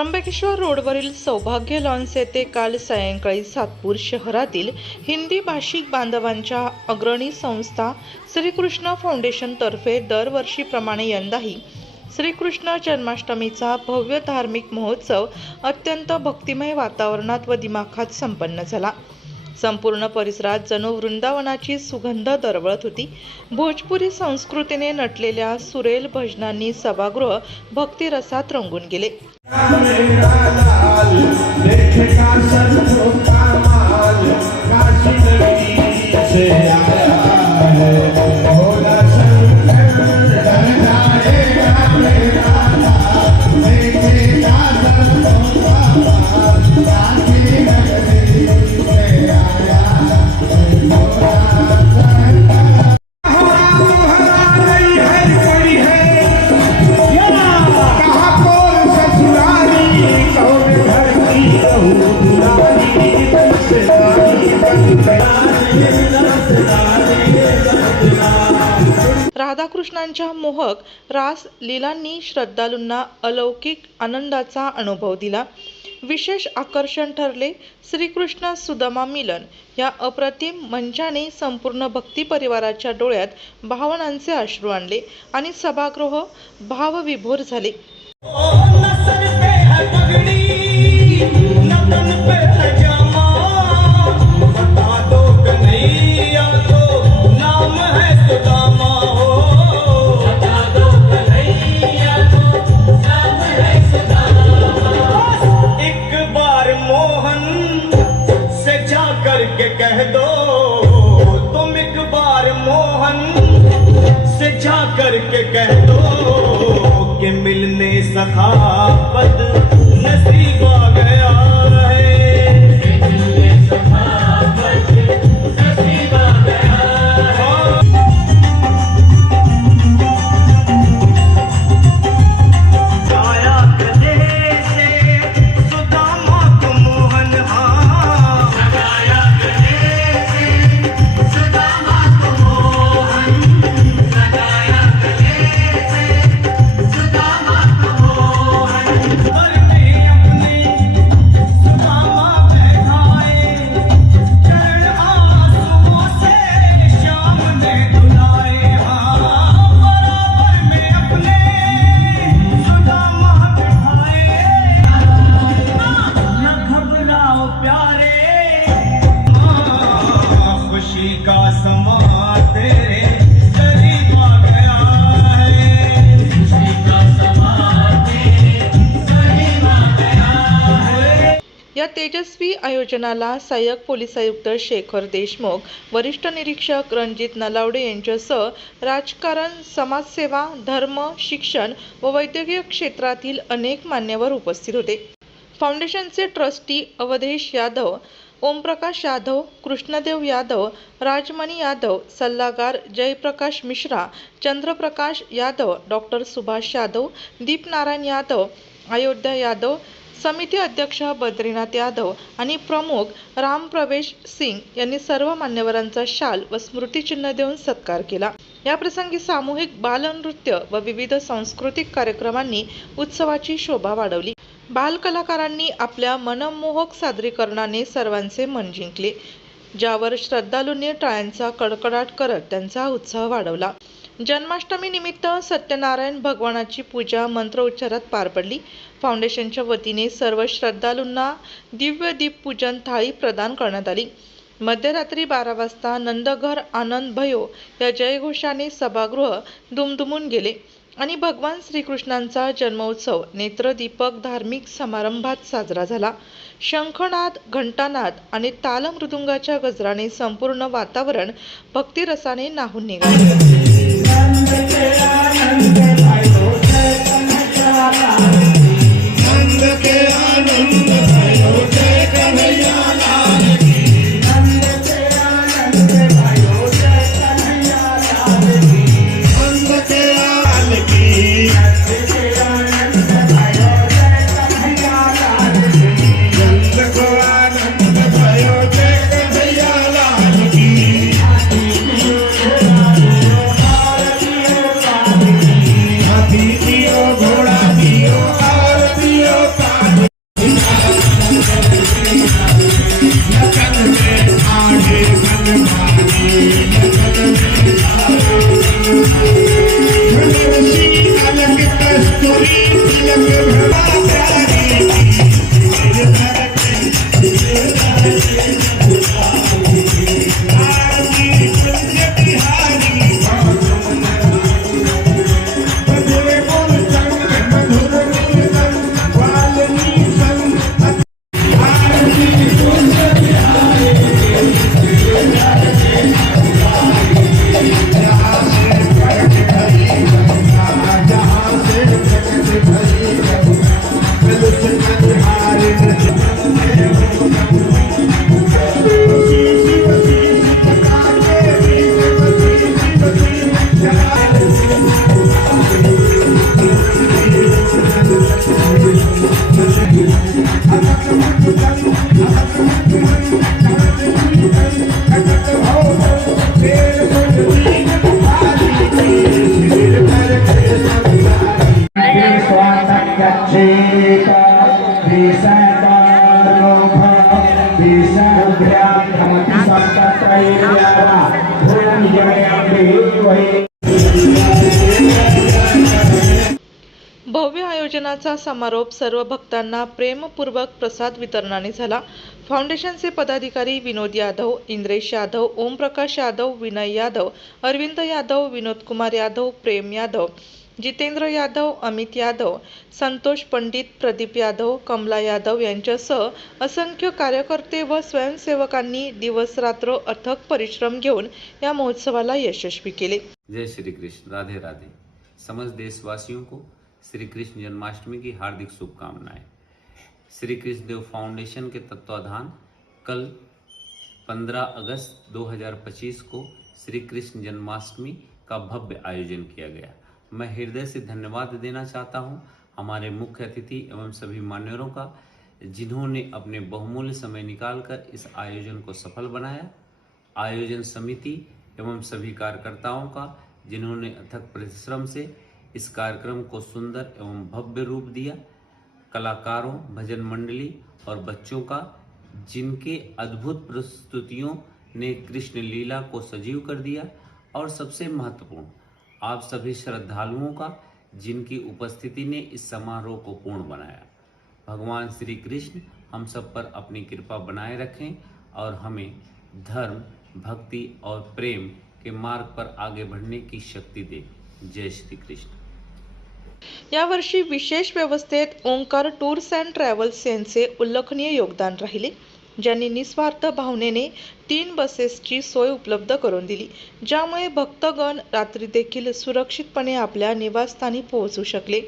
त्र्यंबकेश्वर रोडवरील सौभाग्य लॉन्स येथे काल सायंकाळी सातपूर शहरातील हिंदी भाषिक बांधवांच्या अग्रणी संस्था श्रीकृष्ण फाउंडेशनतर्फे दरवर्षीप्रमाणे यंदाही श्रीकृष्ण जन्माष्टमीचा भव्य धार्मिक महोत्सव अत्यंत भक्तिमय वातावरणात व दिमाखात संपन्न झाला. संपूर्ण परिसरात जणू वृंदावनाची सुगंध दरवळत होती. भोजपुरी संस्कृतीने नटलेल्या सुरेल भजनांनी सभागृह भक्तिरसात रंगून गेले. राधाकृष्णांच्या मोहक रास लीलांनी श्रद्धालूंना अलौकिक आनंदाचा अनुभव दिला. विशेष आकर्षण ठरले श्रीकृष्ण सुदामा मिलन या अप्रतिम मंचाने संपूर्ण भक्ती परिवाराच्या डोळ्यात भावनांचे अश्रू आणले आणि सभागृह भावविभोर झाले. जा करके कह दो कि मिलने सखावत या तेजस्वी आयोजनाला सहाय्यक पोलीस आयुक्त शेखर देशमुख वरिष्ठ निरीक्षक रणजित नलावडे यांच्यासह राजकारण समाजसेवा धर्म शिक्षण व वैद्यकीय क्षेत्रातील अनेक मान्यवर उपस्थित होते. फाउंडेशनचे ट्रस्टी अवधेश यादव ओमप्रकाश यादव कृष्णदेव यादव राजमणी यादव सल्लागार जयप्रकाश मिश्रा चंद्रप्रकाश यादव डॉक्टर सुभाष यादव दीपनारायण यादव अयोध्या यादव समिती अध्यक्ष बद्रीनाथ यादव आणि प्रमुख रामप्रवेश सिंग यांनी सर्व मान्यवरांचा शाल व स्मृतिचिन्ह देऊन सत्कार केला. याप्रसंगी सामूहिक बालनृत्य व विविध सांस्कृतिक कार्यक्रमांनी उत्सवाची शोभा वाढवली. बालकलाकारांनी आपल्या मनमोहक सादरीकरणाने सर्वांचे मन जिंकले ज्यावर श्रद्धालूंनी टाळ्यांचा कडकडाट करत त्यांचा उत्साह वाढवला. जन्माष्टमी निमित्त सत्यनारायण भगवानाची पूजा मंत्रोच्चारात पार पडली. फाउंडेशनच्या वतीने सर्व श्रद्धालूंना दिव्य दीपपूजन थाळी प्रदान करण्यात आली. मध्यरात्री बारा वाजता नंदघर आनंद भयो या जयघोषाने सभागृह दुमदुमून गेले. आणि भगवान श्रीकृष्णांचा जन्मोत्सव नेत्रदीपक धार्मिक समारंभात साजरा झाला. शंखनाद घंटानाद आणि तालमृदुंगाच्या गजराने संपूर्ण वातावरण भक्तिरसाने नाहून निघाले. आहे भव्य आयोजनाचा समारोप सर्व भक्तांना प्रेमपूर्वक प्रसाद वितरणाने झाला. फाउंडेशनचे पदाधिकारी विनोद यादव इंद्रेश यादव ओमप्रकाश यादव विनय यादव अरविंद यादव विनोद कुमार यादव प्रेम यादव. जितेंद्र यादव, अमित यादव, संतोष पंडित, प्रदीप यादव, कमला यादव यांच्यासह असंख्य कार्यकर्ते व स्वयंसेवकांनी दिवसरात्र अथक परिश्रम घेऊन या महोत्सवाला यशस्वी केले. जय श्री कृष्ण राधे राधे. समस्त देशवासियों को श्री कृष्ण जन्माष्टमी की हार्दिक शुभकामनाएँ. श्री कृष्ण देव फाउंडेशन के तत्वाधान कल 15 अगस्त 2025 को श्री कृष्ण जन्माष्टमी का भव्य आयोजन किया गया। मैं हृदय से धन्यवाद देना चाहता हूँ हमारे मुख्य अतिथि एवं सभी मान्यवरों का, जिन्होंने अपने बहुमूल्य समय निकालकर इस आयोजन को सफल बनाया। आयोजन समिति एवं सभी कार्यकर्ताओं का, जिन्होंने अथक परिश्रम से इस कार्यक्रम को सुंदर एवं भव्य रूप दिया। कलाकारों, भजन मंडली और बच्चों का, जिनके अद्भुत प्रस्तुतियों ने कृष्ण लीला को सजीव कर दिया और सबसे महत्वपूर्ण आप सभी श्रद्धालुओं का, जिनकी उपस्थिति ने इस समारोह को पूर्ण बनाया। भगवान श्री कृष्ण हम सब पर अपनी कृपा बनाए रखें और हमें धर्म, भक्ति और प्रेम के मार्ग पर आगे बढ़ने की शक्ति दे। जय श्री कृष्ण यावर्षी विशेष व्यवस्थेत ओंकार टूर्स अँड ट्रॅव्हल्स यांचे उल्लेखनीय योगदान राहिले। ज्यांनी निस्वार्थ भावनेने तीन बसेसची सोय उपलब्ध करून दिली. ज्यामुळे भक्तगण रात्री देखील सुरक्षितपणे आपल्या निवासस्थानी पोहोचू शकले.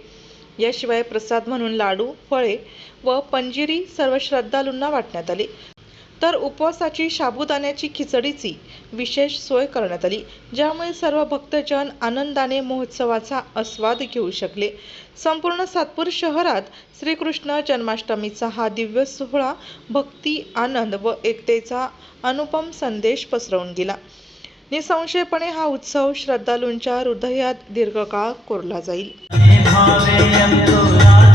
याशिवाय प्रसाद म्हणून लाडू फळे व पंजिरी सर्व श्रद्धालूंना वाटण्यात आले. तर उपवासाची साबुदाण्याची खिचडीची विशेष सोय करण्यात आली ज्यामुळे सर्व भक्तजन आनंदाने महोत्सवाचा आस्वाद घेऊ शकले. संपूर्ण सातपूर शहरात श्रीकृष्ण जन्माष्टमीचा हा दिव्य सोहळा भक्ती आनंद व एकतेचा अनुपम संदेश पसरवून गेला. निसंशयपणे हा उत्सव श्रद्धालूंच्या हृदयात दीर्घकाळ कोरला जाईल. भावे